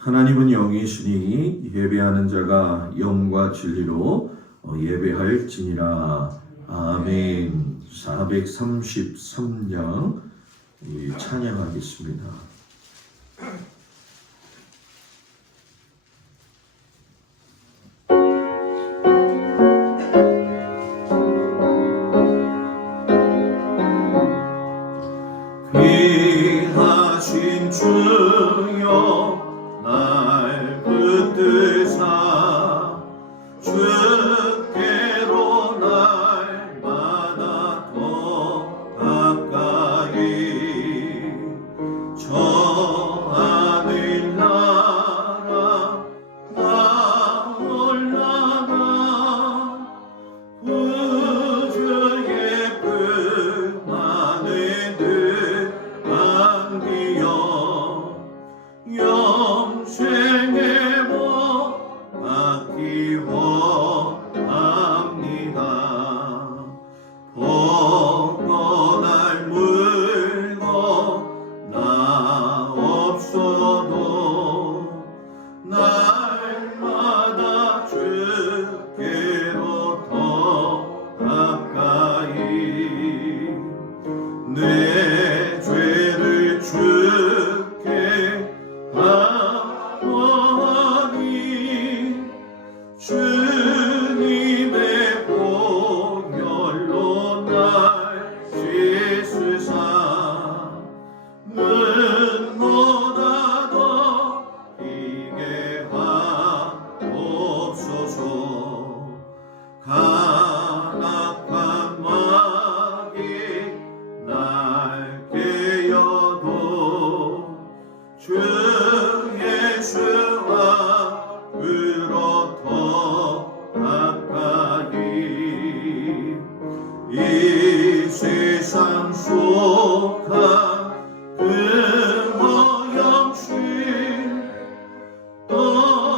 하나님은 영이시니 예배하는 자가 영과 진리로 예배할지니라. 아멘. 433장 찬양하겠습니다. 귀하신 주여 날 붙드사 주께로 날마다 더 가까이 저 하늘 나라 나 올라가 구주의 품안에 안기여 영생의 복 받기원합니다. 벚꽃날 물고 나 없어도 날마다 주께로 더 가까이 내 죄를 주께 아뢰니 주님의 보혈로 날 씻으사 눈보다 더 희게 하옵소서. 간악한 마귀 날 깨어도 주 예수 앞으로 더 가까이 이 세상 속한 그 허영심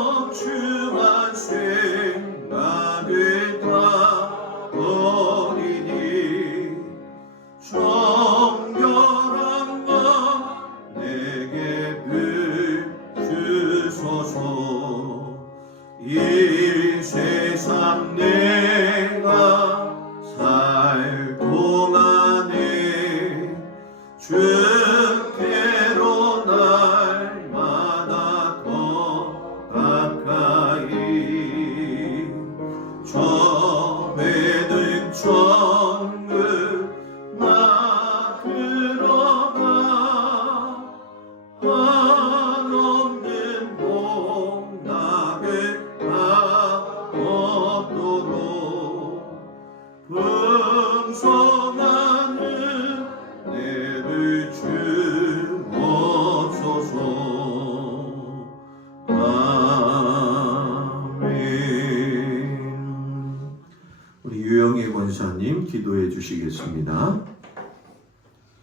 엉추한 생각을 다 버리니 정결한 것 내게 비추소서. 이 세상 내가 살 동안에 주께로 날마다 더 가까이 점에는 천국 나 들어가 한없는 복락을 다 얻도록 풍성한 은혜를 주옵소서. 아멘. 우리 유영애 권사님 기도해 주시겠습니다.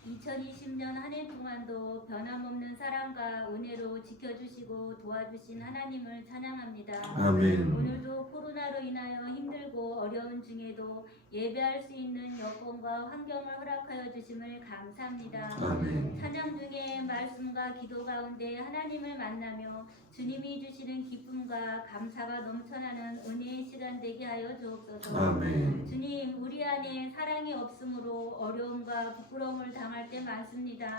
2020년 한 해 동안도 변함없는 사랑과 은혜로 지켜주시고 도와주신 하나님을 찬양합니다. 아멘. 오늘도 코로나로 인하여 힘들고 어려운 중에도 예배할 수 있는 여건과 환경을 허락하여 주심을 감사합니다. 아멘. 찬양 중에 말씀과 기도 가운데 하나님을 만나며 주님이 주시는 기쁨과 감사가 넘쳐나는 은혜의 시간 되게 하여 주옵소서. 아멘. 주님, 우리 안에 사랑이 없으므로 어려움과 부끄러움을 당할 때 많습니다.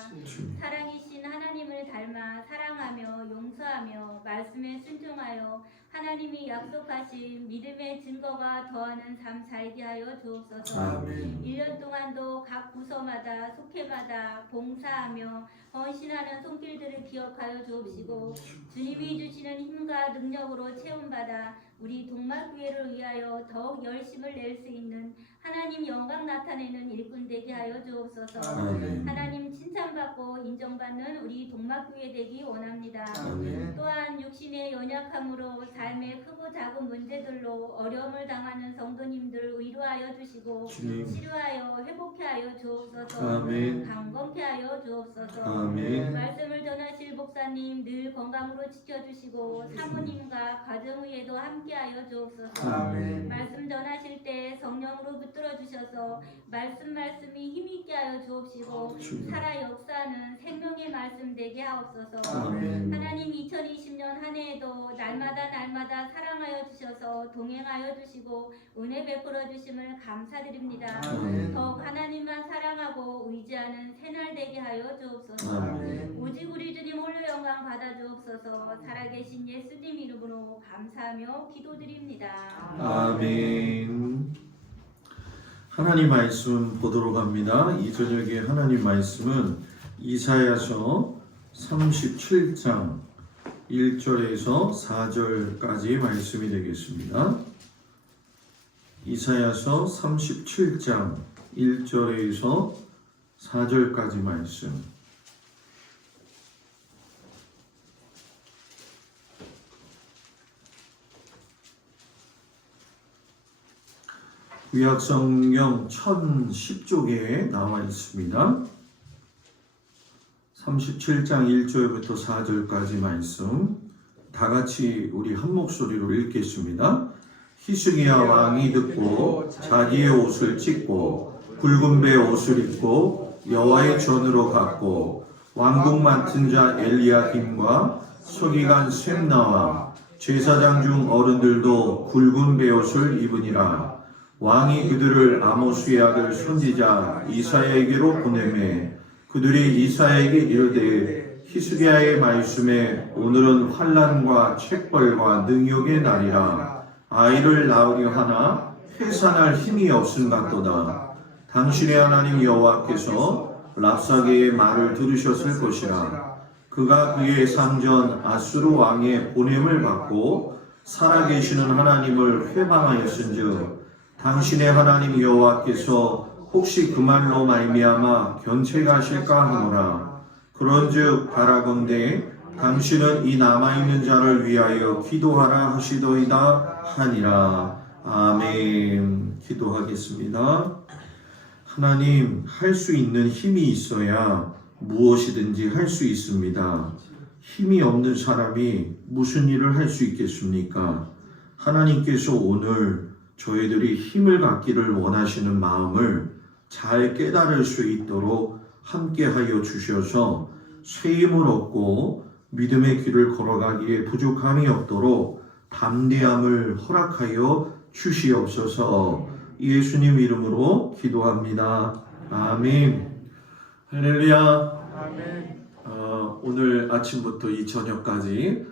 사랑이신 하나님을 닮아 사랑하며 용서하며 말씀에 순종하여 하나님이 약속하신 믿음의 증거가 더하는 삶 살게 하여 주옵소서. 아멘. 1년 동안도 각 부서마다 속회마다 봉사하며 헌신하는 손길들을 기억하여 주옵시고 주님이 주시는 힘과 능력으로 채움받아 우리 동막교회를 위하여 더욱 열심을 낼 수 있는 하나님 영광 나타내는 일꾼 되게 하여 주옵소서. 아멘. 하나님 칭찬받고 인정받는 우리 동막교회 되기 원합니다. 아멘. 또한 육신의 연약함으로 삶의 크고 작은 문제들로 어려움을 당하는 성도님들 위로하여 주시고 주님. 치료하여 회복케 하여 주옵소서. 아멘. 강건케 하여 주옵소서. 아멘. 말씀을 전하실 목사님 늘 건강으로 지켜주시고 사모님과 가정 위에도 함께하여 주옵소서. 아멘. 말씀 전하실 때 성령으로 붙들어 주셔서 말씀이 힘있게 하여 주옵시고 주님. 살아 역사하는 생명의 말씀 되게 하옵소서. 아멘. 하나님 2020년 중에도 날마다 사랑하여 주셔서 동행하여 주시고 은혜 베풀어 주심을 감사드립니다. 아멘. 더욱 하나님만 사랑하고 의지하는 새날 되게 하여 주옵소서. 아멘. 오직 우리 주님 홀로 영광 받아 주옵소서. 살아계신 예수님 이름으로 감사하며 기도드립니다. 아멘. 하나님 말씀 보도록 합니다. 이 저녁에 하나님 말씀은 이사야서 37장 1절에서 4절까지 말씀이 되겠습니다. 이사야서 37장 1절에서 4절까지 말씀. 구약성경 1010쪽에 나와 있습니다. 37장 1절부터 4절까지 말씀 다 같이 우리 한 목소리로 읽겠습니다. 히스기야 왕이 듣고 자기의 옷을 찢고 굵은 배 옷을 입고 여호와의 전으로 갔고 왕궁 맡은 자 엘리야김과 서기관 셈나와 제사장 중 어른들도 굵은 배 옷을 입으니라. 왕이 그들을 아모스의 아들 선지자 이사야에게로 보내매 그들이 이사야에게 이르되 히스기야의 말씀에 오늘은 환난과 책벌과 능욕의 날이라. 아이를 낳으려 하나 해산할 힘이 없음같도다. 당신의 하나님 여호와께서 랍사게의 말을 들으셨을 것이라. 그가 그의 상전 아수르 왕의 보냄을 받고 살아계시는 하나님을 회방하였은즉 당신의 하나님 여호와께서 혹시 그 말로 말미암아 견책하실까 하노라. 그런즉 바라건대 당신은 이 남아있는 자를 위하여 기도하라 하시더이다 하니라. 아멘. 기도하겠습니다. 하나님, 할 수 있는 힘이 있어야 무엇이든지 할 수 있습니다. 힘이 없는 사람이 무슨 일을 할 수 있겠습니까? 하나님께서 오늘 저희들이 힘을 갖기를 원하시는 마음을 잘 깨달을 수 있도록 함께하여 주셔서 새 힘을 얻고 믿음의 길을 걸어가기에 부족함이 없도록 담대함을 허락하여 주시옵소서. 예수님 이름으로 기도합니다. 아멘. 할렐루야. 아멘. 오늘 아침부터 이 저녁까지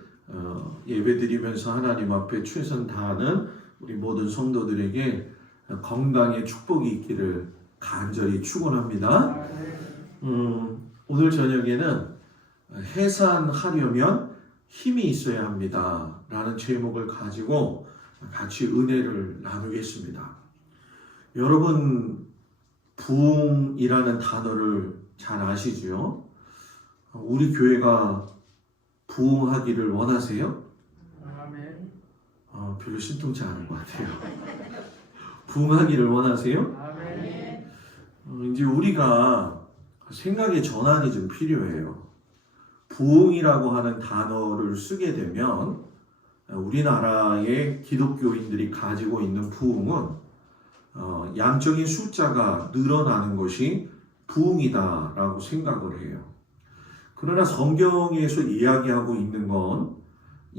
예배드리면서 하나님 앞에 최선 다하는 우리 모든 성도들에게 건강의 축복이 있기를 간절히 축원합니다. 오늘 저녁에는 해산하려면 힘이 있어야 합니다 라는 제목을 가지고 같이 은혜를 나누겠습니다. 여러분, 부흥이라는 단어를 잘 아시죠? 우리 교회가 부흥하기를 원하세요? 아멘. 별로 신통치 않은 것 같아요. 부흥하기를 원하세요? 아멘. 이제 우리가 생각의 전환이 좀 필요해요. 부흥이라고 하는 단어를 쓰게 되면 우리나라의 기독교인들이 가지고 있는 부흥은 양적인 숫자가 늘어나는 것이 부흥이다라고 생각을 해요. 그러나 성경에서 이야기하고 있는 건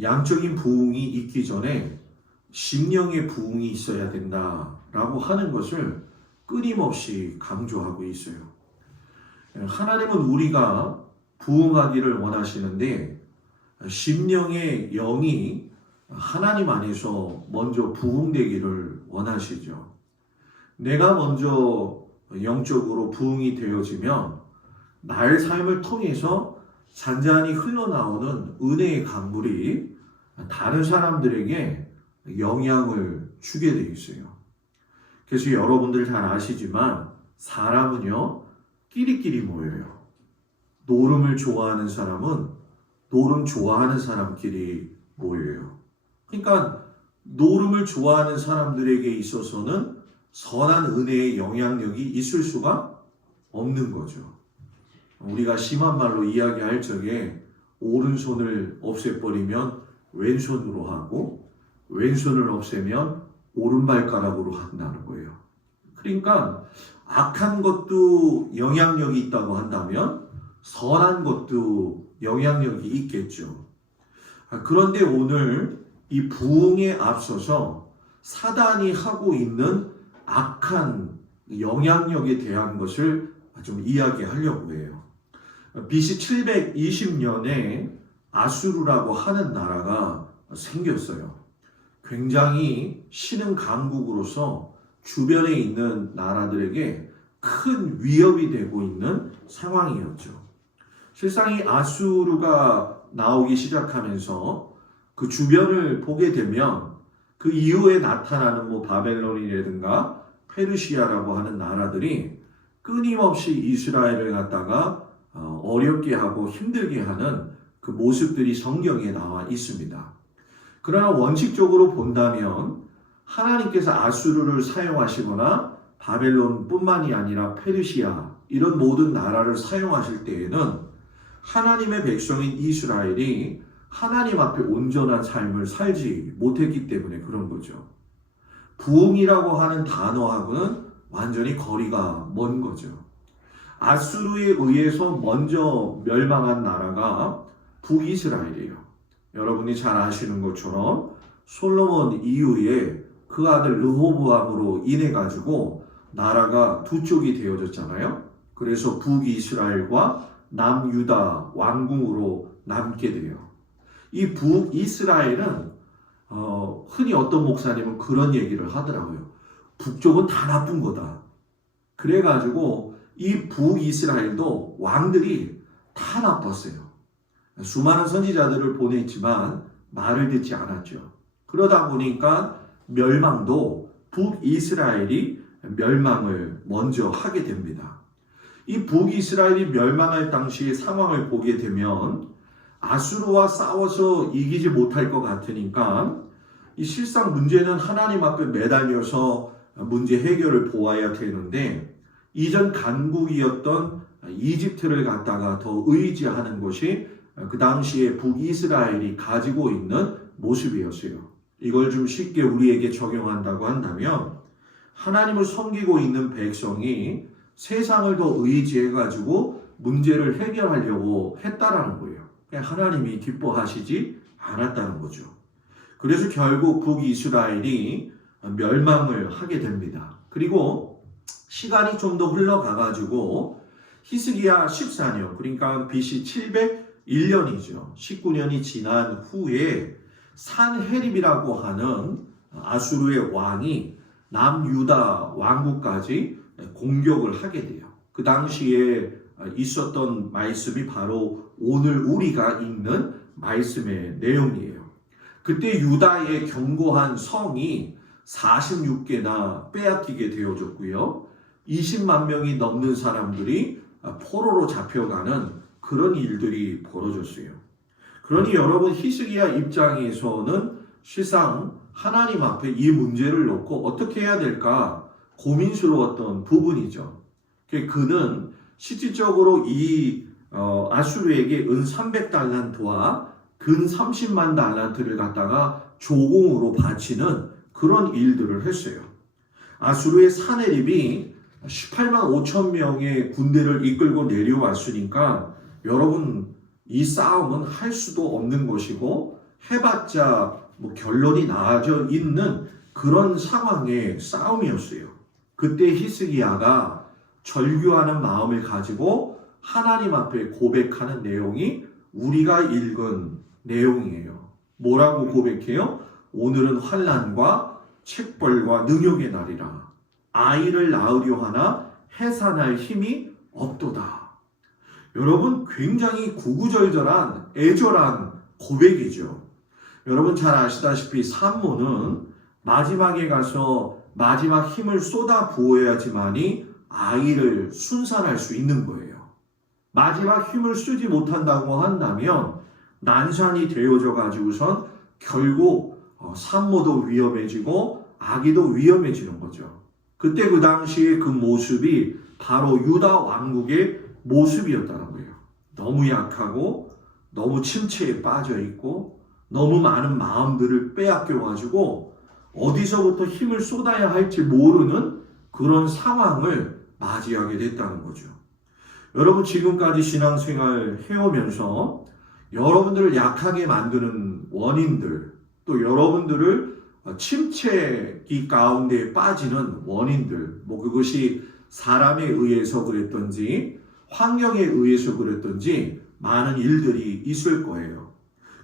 양적인 부흥이 있기 전에 심령의 부흥이 있어야 된다라고 하는 것을 끊임없이 강조하고 있어요. 하나님은 우리가 부흥하기를 원하시는데 심령의 영이 하나님 안에서 먼저 부흥되기를 원하시죠. 내가 먼저 영적으로 부흥이 되어지면 나의 삶을 통해서 잔잔히 흘러나오는 은혜의 강물이 다른 사람들에게 영향을 주게 되어 있어요. 그래서 여러분들 잘 아시지만 사람은요 끼리끼리 모여요. 노름을 좋아하는 사람은 노름 좋아하는 사람끼리 모여요. 그러니까 노름을 좋아하는 사람들에게 있어서는 선한 은혜의 영향력이 있을 수가 없는 거죠. 우리가 심한 말로 이야기할 적에 오른손을 없애버리면 왼손으로 하고 왼손을 없애면 오른발가락으로 한다는 거예요. 그러니까 악한 것도 영향력이 있다고 한다면 선한 것도 영향력이 있겠죠. 그런데 오늘 이 부흥에 앞서서 사단이 하고 있는 악한 영향력에 대한 것을 좀 이야기하려고 해요. BC 720년에 아수르라고 하는 나라가 생겼어요. 굉장히 신흥 강국으로서 주변에 있는 나라들에게 큰 위협이 되고 있는 상황이었죠. 실상 이 아수르가 나오기 시작하면서 그 주변을 보게 되면 그 이후에 나타나는 바벨론이라든가 페르시아라고 하는 나라들이 끊임없이 이스라엘을 갖다가 어렵게 하고 힘들게 하는 그 모습들이 성경에 나와 있습니다. 그러나 원칙적으로 본다면 하나님께서 아수르를 사용하시거나 바벨론뿐만이 아니라 페르시아 이런 모든 나라를 사용하실 때에는 하나님의 백성인 이스라엘이 하나님 앞에 온전한 삶을 살지 못했기 때문에 그런 거죠. 부흥이라고 하는 단어하고는 완전히 거리가 먼 거죠. 아수르에 의해서 먼저 멸망한 나라가 북이스라엘이에요. 여러분이 잘 아시는 것처럼 솔로몬 이후에 그 아들 르호보암으로 인해 가지고 나라가 두 쪽이 되어졌잖아요. 그래서 북이스라엘과 남유다 왕궁으로 남게 돼요. 이 북이스라엘은 흔히 어떤 목사님은 그런 얘기를 하더라고요. 북쪽은 다 나쁜 거다. 그래가지고 이 북이스라엘도 왕들이 다 나빴어요. 수많은 선지자들을 보냈지만 말을 듣지 않았죠. 그러다 보니까 멸망도 북이스라엘이 멸망을 먼저 하게 됩니다. 이 북이스라엘이 멸망할 당시의 상황을 보게 되면 아수르와 싸워서 이기지 못할 것 같으니까 이 실상 문제는 하나님 앞에 매달려서 문제 해결을 보아야 되는데 이전 강국이었던 이집트를 갖다가 더 의지하는 것이 그 당시에 북이스라엘이 가지고 있는 모습이었어요. 이걸 좀 쉽게 우리에게 적용한다고 한다면 하나님을 섬기고 있는 백성이 세상을 더 의지해가지고 문제를 해결하려고 했다라는 거예요. 하나님이 기뻐하시지 않았다는 거죠. 그래서 결국 북이스라엘이 멸망을 하게 됩니다. 그리고 시간이 좀 더 흘러가가지고 히스기야 14년, 그러니까 BC 701년이죠. 19년이 지난 후에 산헤립이라고 하는 아수르의 왕이 남유다 왕국까지 공격을 하게 돼요. 그 당시에 있었던 말씀이 바로 오늘 우리가 읽는 말씀의 내용이에요. 그때 유다의 견고한 성이 46개나 빼앗기게 되어졌고요. 20만 명이 넘는 사람들이 포로로 잡혀가는 그런 일들이 벌어졌어요. 그러니 여러분 히스기야 입장에서는 실상 하나님 앞에 이 문제를 놓고 어떻게 해야 될까 고민스러웠던 부분이죠. 그는 실질적으로 이 아수르에게 은 300달란트와 근 30만 달란트를 갖다가 조공으로 바치는 그런 일들을 했어요. 아수르의 산헤립이 18만 5천 명의 군대를 이끌고 내려왔으니까 여러분 이 싸움은 할 수도 없는 것이고 해봤자 결론이 나져 있는 그런 상황의 싸움이었어요. 그때 히스기야가 절규하는 마음을 가지고 하나님 앞에 고백하는 내용이 우리가 읽은 내용이에요. 뭐라고 고백해요? 오늘은 환난과 책벌과 능욕의 날이라. 아이를 낳으려 하나 해산할 힘이 없도다. 여러분 굉장히 구구절절한 애절한 고백이죠. 여러분 잘 아시다시피 산모는 마지막에 가서 마지막 힘을 쏟아 부어야지만이 아이를 순산할 수 있는 거예요. 마지막 힘을 쓰지 못한다고 한다면 난산이 되어져 가지고선 결국 산모도 위험해지고 아기도 위험해지는 거죠. 그때 그 당시에 그 모습이 바로 유다 왕국의 모습이었다는 거예요. 너무 약하고 너무 침체에 빠져 있고 너무 많은 마음들을 빼앗겨 가지고 어디서부터 힘을 쏟아야 할지 모르는 그런 상황을 맞이하게 됐다는 거죠. 여러분 지금까지 신앙생활 해오면서 여러분들을 약하게 만드는 원인들, 또 여러분들을 침체기 가운데 빠지는 원인들, 뭐 그것이 사람에 의해서 그랬던지 환경에 의해서 그랬던지 많은 일들이 있을 거예요.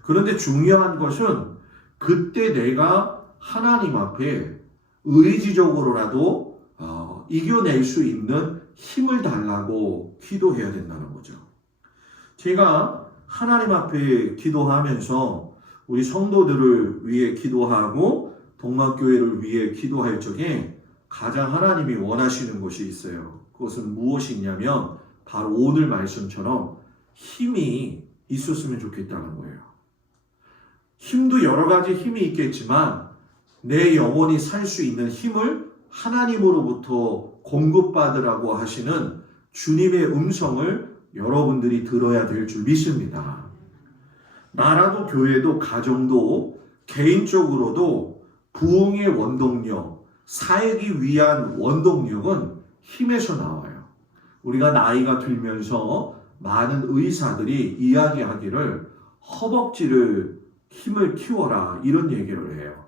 그런데 중요한 것은 그때 내가 하나님 앞에 의지적으로라도 이겨낼 수 있는 힘을 달라고 기도해야 된다는 거죠. 제가 하나님 앞에 기도하면서 우리 성도들을 위해 기도하고 동막교회를 위해 기도할 적에 가장 하나님이 원하시는 것이 있어요. 그것은 무엇이냐면 바로 오늘 말씀처럼 힘이 있었으면 좋겠다는 거예요. 힘도 여러 가지 힘이 있겠지만 내 영혼이 살 수 있는 힘을 하나님으로부터 공급받으라고 하시는 주님의 음성을 여러분들이 들어야 될 줄 믿습니다. 나라도 교회도 가정도 개인적으로도 부흥의 원동력, 살기 위한 원동력은 힘에서 나와요. 우리가 나이가 들면서 많은 의사들이 이야기하기를 허벅지를 힘을 키워라 이런 얘기를 해요.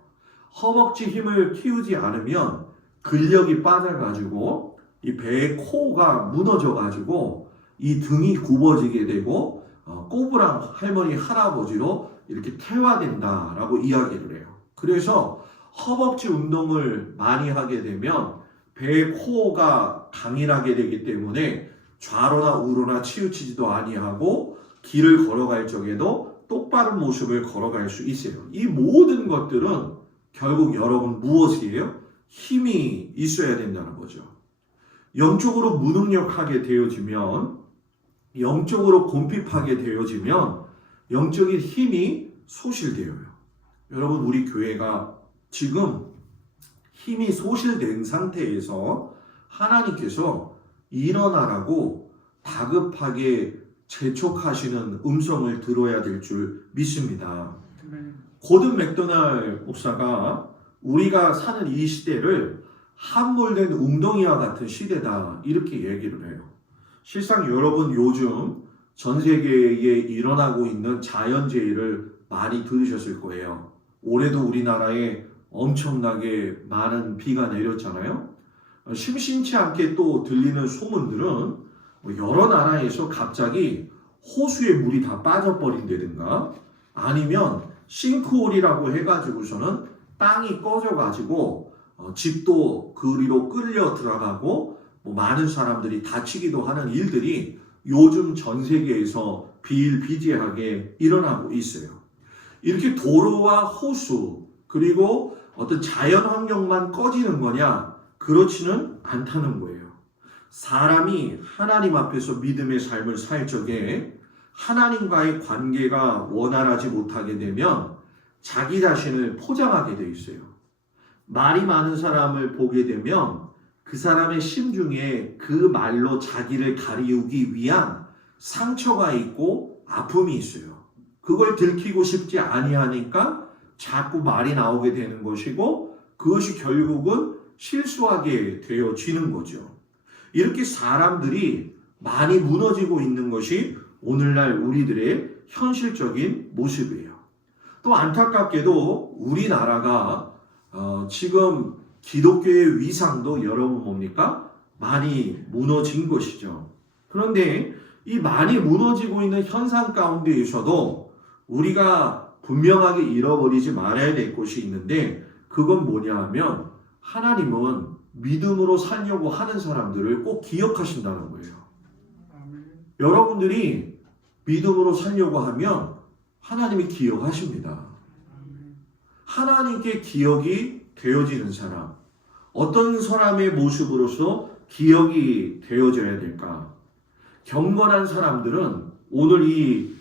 허벅지 힘을 키우지 않으면 근력이 빠져가지고 이 배의 코가 무너져가지고 이 등이 굽어지게 되고 꼬부랑 할머니 할아버지로 이렇게 퇴화된다라고 이야기를 해요. 그래서 허벅지 운동을 많이 하게 되면 배의 코어가 강인하게 되기 때문에 좌로나 우로나 치우치지도 아니하고 길을 걸어갈 적에도 똑바른 모습을 걸어갈 수 있어요. 이 모든 것들은 결국 여러분 무엇이에요? 힘이 있어야 된다는 거죠. 영적으로 무능력하게 되어지면, 영적으로 곰핍하게 되어지면 영적인 힘이 소실되어요. 여러분 우리 교회가 지금 힘이 소실된 상태에서 하나님께서 일어나라고 다급하게 재촉하시는 음성을 들어야 될 줄 믿습니다. 고든 맥도날 목사가 우리가 사는 이 시대를 함몰된 웅덩이와 같은 시대다 이렇게 얘기를 해요. 실상 여러분 요즘 전 세계에 일어나고 있는 자연재해를 많이 들으셨을 거예요. 올해도 우리나라에 엄청나게 많은 비가 내렸잖아요. 심심치 않게 또 들리는 소문들은 여러 나라에서 갑자기 호수에 물이 다 빠져버린다든가 아니면 싱크홀이라고 해가지고서는 땅이 꺼져가지고 집도 그리로 끌려 들어가고 많은 사람들이 다치기도 하는 일들이 요즘 전 세계에서 비일비재하게 일어나고 있어요. 이렇게 도로와 호수 그리고 어떤 자연 환경만 꺼지는 거냐? 그렇지는 않다는 거예요. 사람이 하나님 앞에서 믿음의 삶을 살 적에 하나님과의 관계가 원활하지 못하게 되면 자기 자신을 포장하게 돼 있어요. 말이 많은 사람을 보게 되면 그 사람의 심중에 그 말로 자기를 가리우기 위한 상처가 있고 아픔이 있어요. 그걸 들키고 싶지 아니하니까 자꾸 말이 나오게 되는 것이고 그것이 결국은 실수하게 되어지는 거죠. 이렇게 사람들이 많이 무너지고 있는 것이 오늘날 우리들의 현실적인 모습이에요. 또 안타깝게도 우리나라가 지금 기독교의 위상도 여러분 뭡니까? 많이 무너진 것이죠. 그런데 이 많이 무너지고 있는 현상 가운데에서도 우리가 분명하게 잃어버리지 말아야 될 것이 있는데 그건 뭐냐 하면 하나님은 믿음으로 살려고 하는 사람들을 꼭 기억하신다는 거예요. 여러분들이 믿음으로 살려고 하면 하나님이 기억하십니다. 하나님께 기억이 되어지는 사람, 어떤 사람의 모습으로서 기억이 되어져야 될까? 경건한 사람들은 오늘 이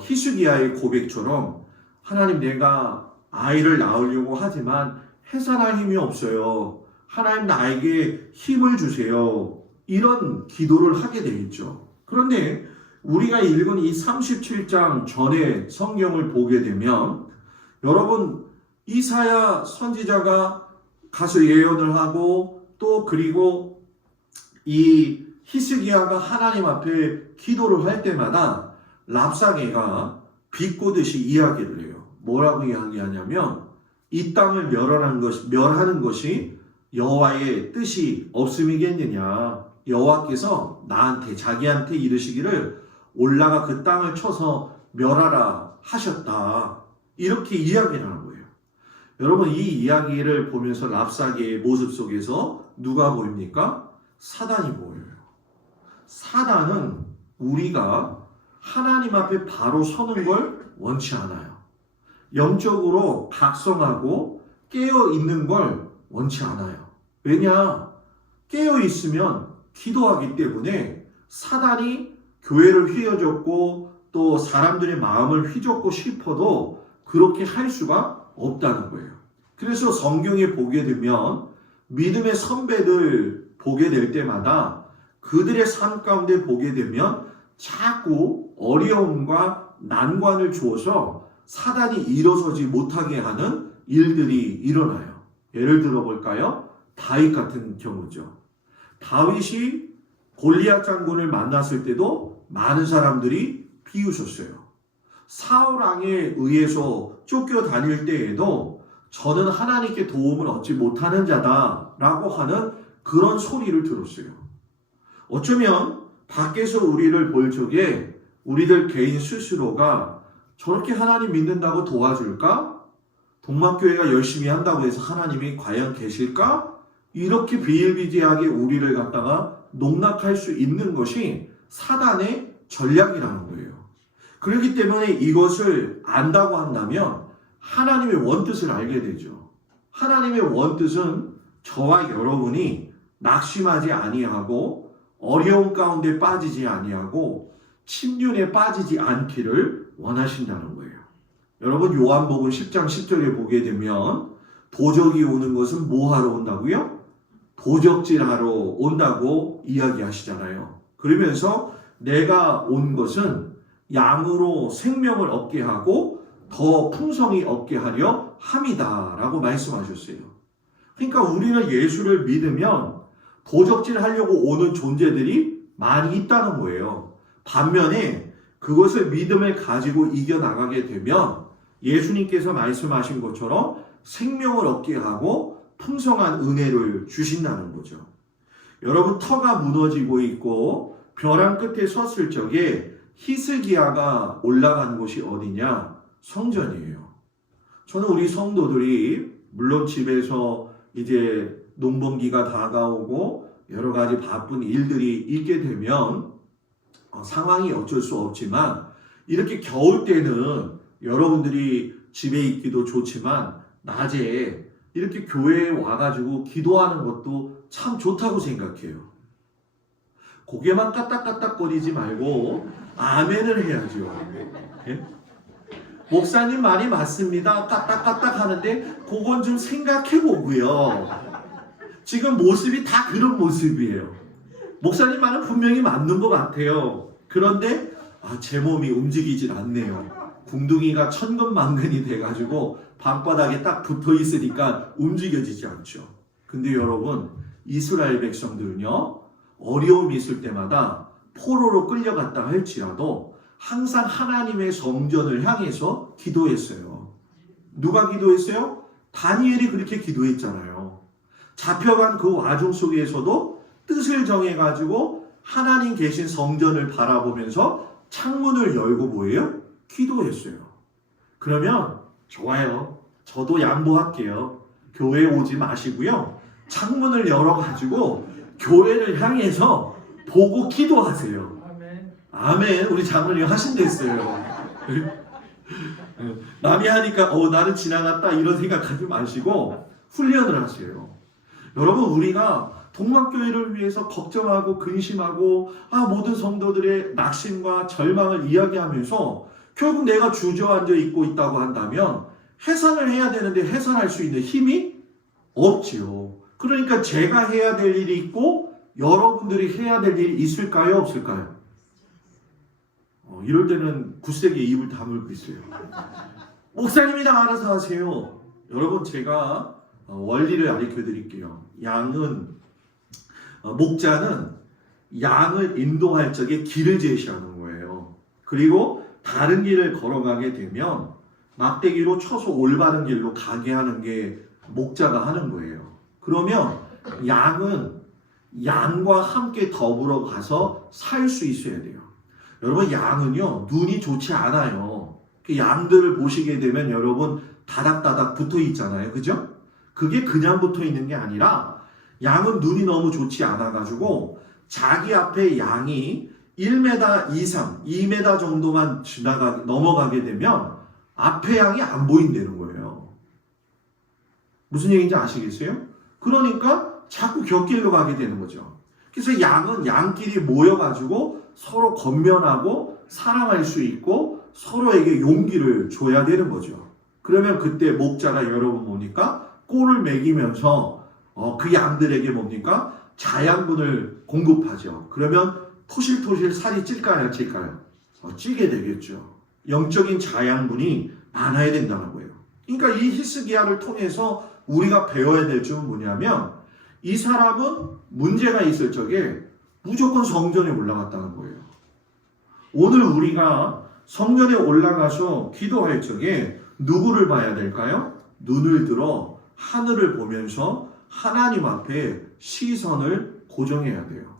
히스기야의 고백처럼 하나님 내가 아이를 낳으려고 하지만 해산할 힘이 없어요. 하나님 나에게 힘을 주세요. 이런 기도를 하게 되겠죠. 그런데 우리가 읽은 이 37장 전에 성경을 보게 되면 여러분 이사야 선지자가 가서 예언을 하고 또 그리고 이 히스기야가 하나님 앞에 기도를 할 때마다 랍사게가 비꼬듯이 이야기를 해요. 뭐라고 이야기하냐면 이 땅을 멸하는 것이 여호와의 뜻이 없음이겠느냐. 여호와께서 자기한테 이르시기를 올라가 그 땅을 쳐서 멸하라 하셨다. 이렇게 이야기를 하는 거예요. 여러분, 이 이야기를 보면서 랍사게의 모습 속에서 누가 보입니까? 사단이 보여요. 사단은 우리가 하나님 앞에 바로 서는 걸 원치 않아요. 영적으로 각성하고 깨어 있는 걸 원치 않아요. 왜냐? 깨어 있으면 기도하기 때문에 사단이 교회를 휘어잡고 또 사람들의 마음을 휘젓고 싶어도 그렇게 할 수가 없다는 거예요. 그래서 성경에 보게 되면 믿음의 선배들 보게 될 때마다 그들의 삶 가운데 보게 되면 자꾸 어려움과 난관을 주어서 사단이 일어서지 못하게 하는 일들이 일어나요. 예를 들어 볼까요? 다윗 같은 경우죠. 다윗이 골리앗 장군을 만났을 때도 많은 사람들이 비웃었어요. 사울 왕에 의해서 쫓겨다닐 때에도 저는 하나님께 도움을 얻지 못하는 자다라고 하는 그런 소리를 들었어요. 어쩌면 밖에서 우리를 볼 적에 우리들 개인 스스로가 저렇게 하나님 믿는다고 도와줄까? 동막교회가 열심히 한다고 해서 하나님이 과연 계실까? 이렇게 비일비재하게 우리를 갖다가 농락할 수 있는 것이 사단의 전략이라는 거예요. 그렇기 때문에 이것을 안다고 한다면 하나님의 원뜻을 알게 되죠. 하나님의 원뜻은 저와 여러분이 낙심하지 아니하고 어려움 가운데 빠지지 아니하고 침륜에 빠지지 않기를 원하신다는 거예요. 여러분, 요한복음 10장 10절에 보게 되면 도적이 오는 것은 뭐 하러 온다고요? 도적질하러 온다고 이야기하시잖아요. 그러면서 내가 온 것은 양으로 생명을 얻게 하고 더 풍성히 얻게 하려 함이다 라고 말씀하셨어요. 그러니까 우리는 예수를 믿으면 도적질 하려고 오는 존재들이 많이 있다는 거예요. 반면에 그것을 믿음을 가지고 이겨나가게 되면 예수님께서 말씀하신 것처럼 생명을 얻게 하고 풍성한 은혜를 주신다는 거죠. 여러분, 터가 무너지고 있고 벼랑 끝에 섰을 적에 히스기야가 올라간 곳이 어디냐? 성전이에요. 저는 우리 성도들이 물론 집에서 이제 농번기가 다가오고 여러 가지 바쁜 일들이 있게 되면 상황이 어쩔 수 없지만 이렇게 겨울 때는 여러분들이 집에 있기도 좋지만 낮에 이렇게 교회에 와가지고 기도하는 것도 참 좋다고 생각해요. 고개만 까딱까딱거리지 말고 아멘을 해야죠. 예? 목사님 말이 맞습니다. 까딱까딱 하는데 그건 좀 생각해 보고요. 지금 모습이 다 그런 모습이에요. 목사님 말은 분명히 맞는 것 같아요. 그런데 제 몸이 움직이질 않네요. 궁둥이가 천근만근이 돼가지고 방바닥에 딱 붙어 있으니까 움직여지지 않죠. 근데 여러분, 이스라엘 백성들은요, 어려움이 있을 때마다 포로로 끌려갔다 할지라도 항상 하나님의 성전을 향해서 기도했어요. 누가 기도했어요? 다니엘이 그렇게 기도했잖아요. 잡혀간 그 와중 속에서도 뜻을 정해가지고 하나님 계신 성전을 바라보면서 창문을 열고 뭐예요? 기도했어요. 그러면 좋아요. 저도 양보할게요. 교회 오지 마시고요. 창문을 열어가지고 교회를 향해서 보고 기도하세요. 아멘. 우리 장로님 하신댔어요. 남이 하니까 나는 지나갔다 이런 생각하지 마시고 훈련을 하세요. 여러분, 우리가 동막교회를 위해서 걱정하고 근심하고 모든 성도들의 낙심과 절망을 이야기하면서 결국 내가 주저앉아 있고 있다고 한다면 해산을 해야 되는데 해산할 수 있는 힘이 없지요. 그러니까 제가 해야 될 일이 있고 여러분들이 해야 될 일이 있을까요? 없을까요? 이럴 때는 굳세게 입을 다물고 있어요. 목사님이 다 알아서 하세요. 여러분, 제가 원리를 가르쳐 드릴게요. 목자는 양을 인도할 적에 길을 제시하는 거예요. 그리고 다른 길을 걸어가게 되면 막대기로 쳐서 올바른 길로 가게 하는 게 목자가 하는 거예요. 그러면 양은 양과 함께 더불어 가서 살 수 있어야 돼요. 여러분, 양은요 눈이 좋지 않아요. 그 양들을 보시게 되면 여러분 다닥다닥 붙어 있잖아요. 그죠? 그게 그냥 붙어 있는 게 아니라 양은 눈이 너무 좋지 않아 가지고 자기 앞에 양이 1m 이상, 2m 정도만 넘어가게 되면 앞에 양이 안 보인다는 거예요. 무슨 얘기인지 아시겠어요? 그러니까 자꾸 곁길로 가게 되는 거죠. 그래서 양은 양끼리 모여가지고 서로 건면하고 사랑할 수 있고 서로에게 용기를 줘야 되는 거죠. 그러면 그때 목자가 여러분 뭡니까? 꼴을 매기면서 그 양들에게 뭡니까? 자양분을 공급하죠. 그러면 토실토실 살이 찔까요? 찔까요? 찌게 되겠죠. 영적인 자양분이 많아야 된다는 거예요. 그러니까 이 히스기야를 통해서 우리가 배워야 될 점은 뭐냐면 이 사람은 문제가 있을 적에 무조건 성전에 올라갔다는 거예요. 오늘 우리가 성전에 올라가서 기도할 적에 누구를 봐야 될까요? 눈을 들어 하늘을 보면서 하나님 앞에 시선을 고정해야 돼요.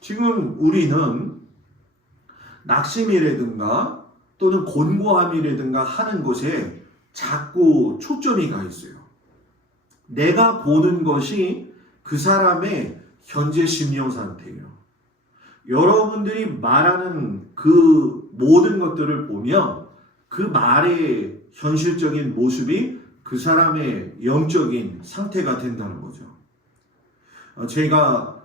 지금 우리는 낙심이라든가 또는 곤고함이라든가 하는 것에 자꾸 초점이 가 있어요. 내가 보는 것이 그 사람의 현재 심령 상태예요. 여러분들이 말하는 그 모든 것들을 보면 그 말의 현실적인 모습이 그 사람의 영적인 상태가 된다는 거죠. 제가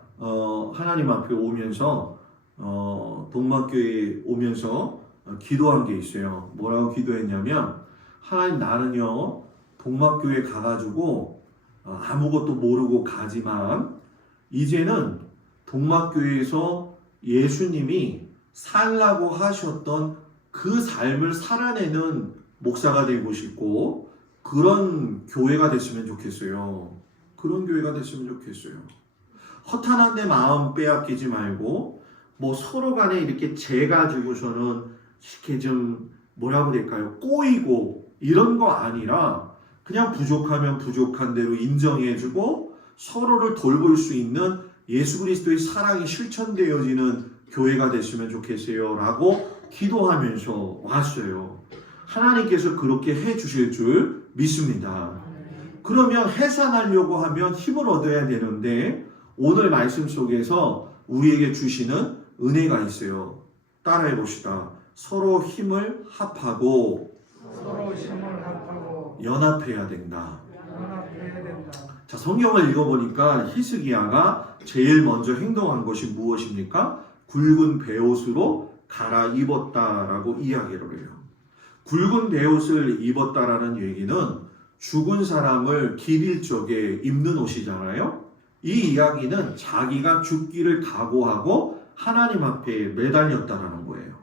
하나님 앞에 오면서 동막교회에 오면서 기도한 게 있어요. 뭐라고 기도했냐면 하나님, 나는요 동막교회 가가지고 아무것도 모르고 가지만 이제는 동막교회에서 예수님이 살라고 하셨던 그 삶을 살아내는 목사가 되고 싶고 그런 교회가 됐으면 좋겠어요. 그런 교회가 됐으면 좋겠어요. 허탄한 내 마음 빼앗기지 말고 뭐 서로 간에 이렇게 재가지고서는 이렇게 좀 뭐라고 될까요? 꼬이고 이런 거 아니라 그냥 부족하면 부족한 대로 인정해주고 서로를 돌볼 수 있는 예수 그리스도의 사랑이 실천되어지는 교회가 됐으면 좋겠어요 라고 기도하면서 왔어요. 하나님께서 그렇게 해주실 줄 믿습니다. 그러면 해산하려고 하면 힘을 얻어야 되는데 오늘 말씀 속에서 우리에게 주시는 은혜가 있어요. 따라해 봅시다. 서로 힘을 합하고 연합해야 된다. 자, 성경을 읽어보니까 히스기야가 제일 먼저 행동한 것이 무엇입니까? 굵은 베옷으로 갈아입었다라고 이야기를 해요. 굵은 베옷을 입었다라는 얘기는 죽은 사람을 기릴 적에 입는 옷이잖아요. 이 이야기는 자기가 죽기를 각오하고 하나님 앞에 매달렸다라는 거예요.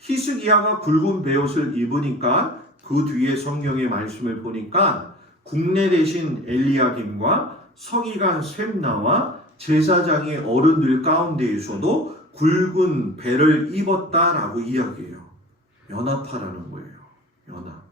히스기야가 굵은 베옷을 입으니까 그 뒤에 성경의 말씀을 보니까 국내 대신 엘리야김과 서기관 셈나와 제사장의 어른들 가운데에서도 굵은 베를 입었다라고 이야기해요. 연합하라는 거예요. 연합.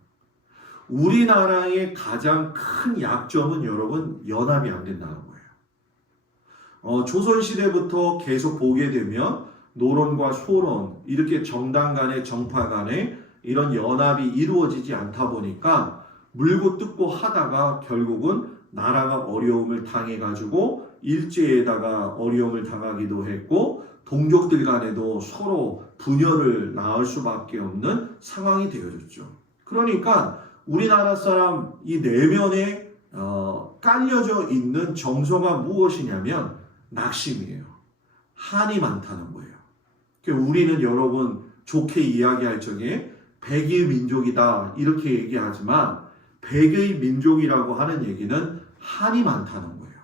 우리나라의 가장 큰 약점은 여러분 연합이 안 된다는 거예요. 조선시대부터 계속 보게 되면 노론과 소론 이렇게 정당 간의 정파 간의 이런 연합이 이루어지지 않다 보니까 물고 뜯고 하다가 결국은 나라가 어려움을 당해가지고 일제에다가 어려움을 당하기도 했고 동족들 간에도 서로 분열을 낳을 수밖에 없는 상황이 되어졌죠. 그러니까 우리나라 사람 이 내면에 깔려져 있는 정서가 무엇이냐면 낙심이에요. 한이 많다는 거예요. 우리는 여러분 좋게 이야기할 적에 백의 민족이다 이렇게 얘기하지만 백의 민족이라고 하는 얘기는 한이 많다는 거예요.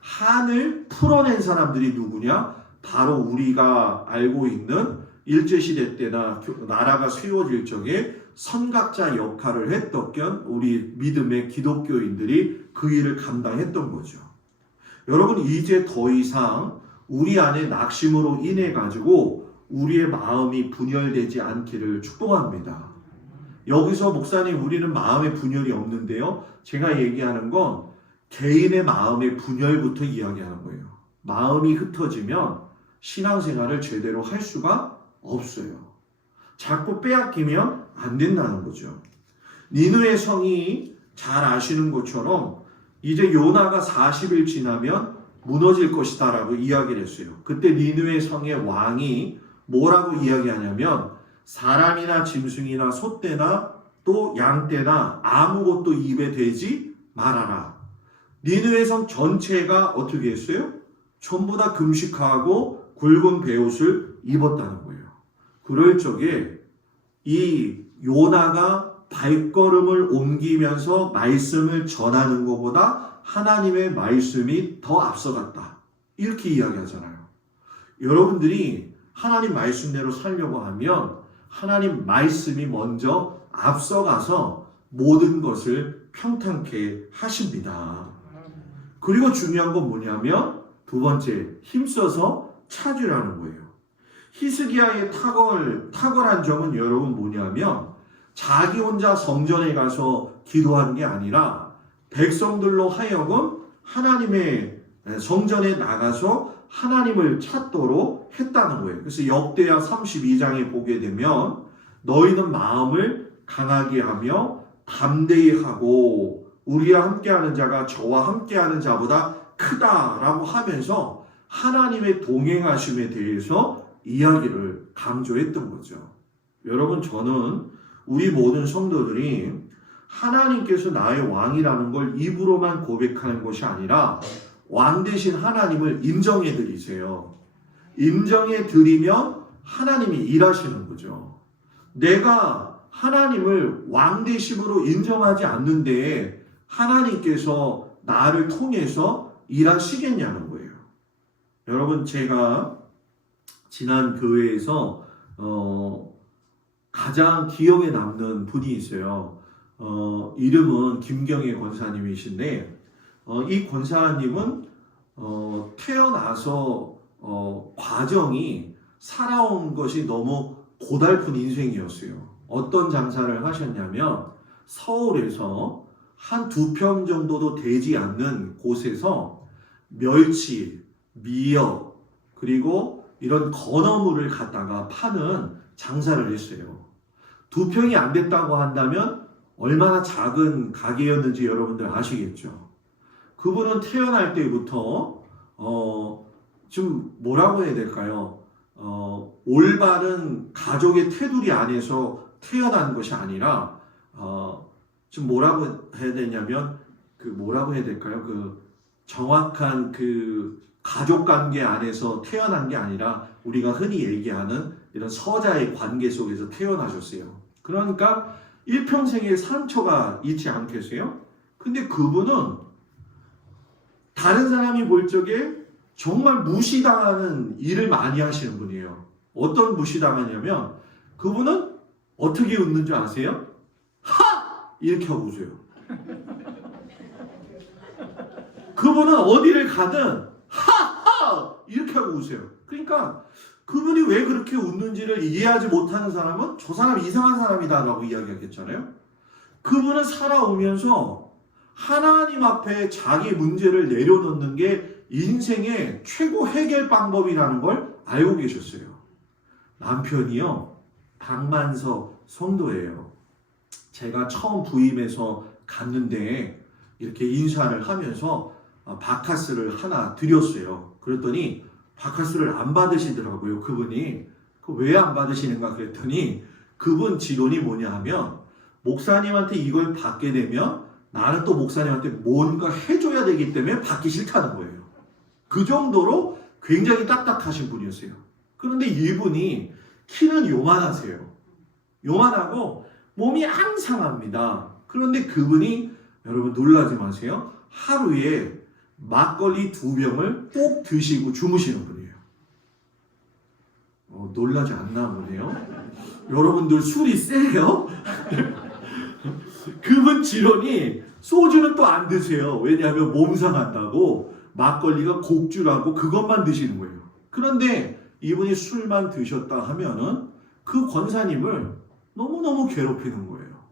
한을 풀어낸 사람들이 누구냐? 바로 우리가 알고 있는 일제시대 때나 나라가 세워질 적에 선각자 역할을 했던 우리 믿음의 기독교인들이 그 일을 감당했던 거죠. 여러분 이제 더 이상 우리 안에 낙심으로 인해 가지고 우리의 마음이 분열되지 않기를 축복합니다. 여기서 목사님 우리는 마음의 분열이 없는데요. 제가 얘기하는 건 개인의 마음의 분열부터 이야기하는 거예요. 마음이 흩어지면 신앙생활을 제대로 할 수가 없어요. 자꾸 빼앗기면 안 된다는 거죠. 니느웨 성이 잘 아시는 것처럼 이제 요나가 40일 지나면 무너질 것이다 라고 이야기를 했어요. 그때 니느웨 성의 왕이 뭐라고 이야기하냐면 사람이나 짐승이나 소떼나 또 양떼나 아무것도 입에 대지 말아라. 니느웨 성 전체가 어떻게 했어요? 전부 다 금식하고 굵은 베옷을 입었다는 거예요. 그럴 적에 이 요나가 발걸음을 옮기면서 말씀을 전하는 것보다 하나님의 말씀이 더 앞서갔다. 이렇게 이야기하잖아요. 여러분들이 하나님 말씀대로 살려고 하면 하나님 말씀이 먼저 앞서가서 모든 것을 평탄케 하십니다. 그리고 중요한 건 뭐냐면 두 번째, 힘써서 찾으라는 거예요. 히스기야의 탁월한 점은 여러분 뭐냐면 자기 혼자 성전에 가서 기도한 게 아니라 백성들로 하여금 하나님의 성전에 나가서 하나님을 찾도록 했다는 거예요. 그래서 역대하 32장에 보게 되면 너희는 마음을 강하게 하며 담대히 하고 우리와 함께하는 자가 저와 함께하는 자보다 크다라고 하면서 하나님의 동행하심에 대해서 이야기를 강조했던 거죠. 여러분, 저는 우리 모든 성도들이 하나님께서 나의 왕이라는 걸 입으로만 고백하는 것이 아니라 왕 대신 하나님을 인정해 드리세요. 인정해 드리면 하나님이 일하시는 거죠. 내가 하나님을 왕 대심으로 인정하지 않는데 하나님께서 나를 통해서 일하시겠냐는 거예요. 여러분, 제가 지난 교회에서 가장 기억에 남는 분이 있어요. 이름은 김경애 권사님이신데 이 권사님은 태어나서 과정이 살아온 것이 너무 고달픈 인생이었어요. 어떤 장사를 하셨냐면 서울에서 한 2평 정도도 되지 않는 곳에서 멸치, 미역, 그리고 이런 건어물을 갖다가 파는 장사를 했어요. 2평이 안 됐다고 한다면 얼마나 작은 가게였는지 여러분들 아시겠죠? 그분은 태어날 때부터 좀 뭐라고 해야 될까요? 올바른 가족의 테두리 안에서 태어난 것이 아니라 좀 뭐라고 해야 되냐면 뭐라고 해야 될까요? 정확한 가족 관계 안에서 태어난 게 아니라 우리가 흔히 얘기하는 이런 서자의 관계 속에서 태어나셨어요. 그러니까 일평생의 상처가 있지 않겠어요? 근데 그분은 다른 사람이 볼 적에 정말 무시당하는 일을 많이 하시는 분이에요. 어떤 무시당하냐면 그분은 어떻게 웃는 줄 아세요? 하! 이렇게 하고 웃어요. 그분은 어디를 가든 하하! 이렇게 하고 웃어요. 그러니까 그분이 왜 그렇게 웃는지를 이해하지 못하는 사람은 저 사람 이상한 사람이다 라고 이야기하겠잖아요. 그분은 살아오면서 하나님 앞에 자기 문제를 내려놓는 게 인생의 최고 해결 방법이라는 걸 알고 계셨어요. 남편이요, 박만석 성도예요. 제가 처음 부임해서 갔는데 이렇게 인사를 하면서 바카스를 하나 드렸어요. 그랬더니 바카스를 안 받으시더라고요. 그분이. 왜 안 받으시는가 그랬더니 그분 지론이 뭐냐 하면 목사님한테 이걸 받게 되면 나는 또 목사님한테 뭔가 해줘야 되기 때문에 받기 싫다는 거예요. 그 정도로 굉장히 딱딱하신 분이었어요. 그런데 이분이 키는 요만하세요. 요만하고 몸이 항상합니다. 그런데 그분이 여러분 놀라지 마세요. 하루에 막걸리 2병을 꼭 드시고 주무시는 분이에요. 놀라지 않나 보네요. 여러분들 술이 세요? 그분 지론이 소주는 또 안 드세요. 왜냐하면 몸 상한다고 막걸리가 곡주라고 그것만 드시는 거예요. 그런데 이분이 술만 드셨다 하면은 그 권사님을 너무너무 괴롭히는 거예요.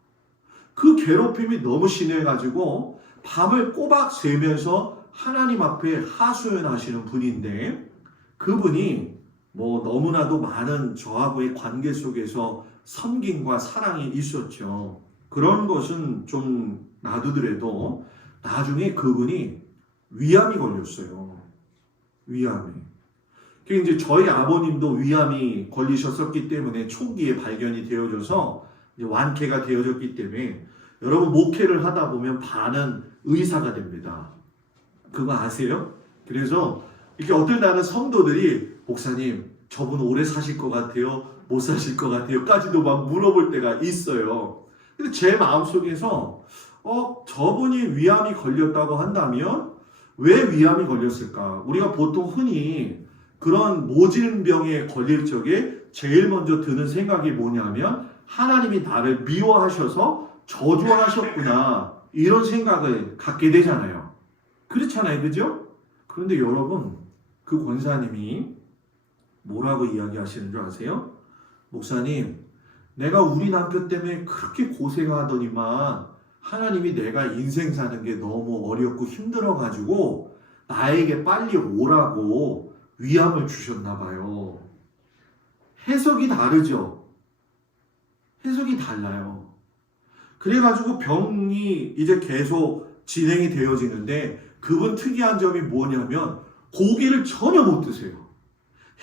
그 괴롭힘이 너무 심해가지고 밤을 꼬박 새면서 하나님 앞에 하소연하시는 분인데, 그분이 뭐 너무나도 많은 저하고의 관계 속에서 섬김과 사랑이 있었죠. 그런 것은 좀 놔두더라도 나중에 그분이 위암이 걸렸어요. 위암이. 이제 저희 아버님도 위암이 걸리셨었기 때문에 초기에 발견이 되어져서 이제 완쾌가 되어졌기 때문에, 여러분 목회를 하다 보면 반은 의사가 됩니다. 그거 아세요? 그래서 이렇게 어떨 때는 성도들이 목사님 저분 오래 사실 것 같아요? 못 사실 것 같아요? 까지도 막 물어볼 때가 있어요. 근데 제 마음속에서 저분이 위암이 걸렸다고 한다면 왜 위암이 걸렸을까? 우리가 보통 흔히 그런 모질병에 걸릴 적에 제일 먼저 드는 생각이 뭐냐면 하나님이 나를 미워하셔서 저주하셨구나, 이런 생각을 갖게 되잖아요. 그렇잖아요, 그죠? 그런데 여러분, 그 권사님이 뭐라고 이야기하시는 줄 아세요? 목사님, 내가 우리 남편 때문에 그렇게 고생하더니만 하나님이 내가 인생 사는 게 너무 어렵고 힘들어가지고 나에게 빨리 오라고 위암을 주셨나 봐요. 해석이 다르죠? 해석이 달라요. 그래가지고 병이 이제 계속 진행이 되어지는데, 그분 특이한 점이 뭐냐면 고기를 전혀 못 드세요.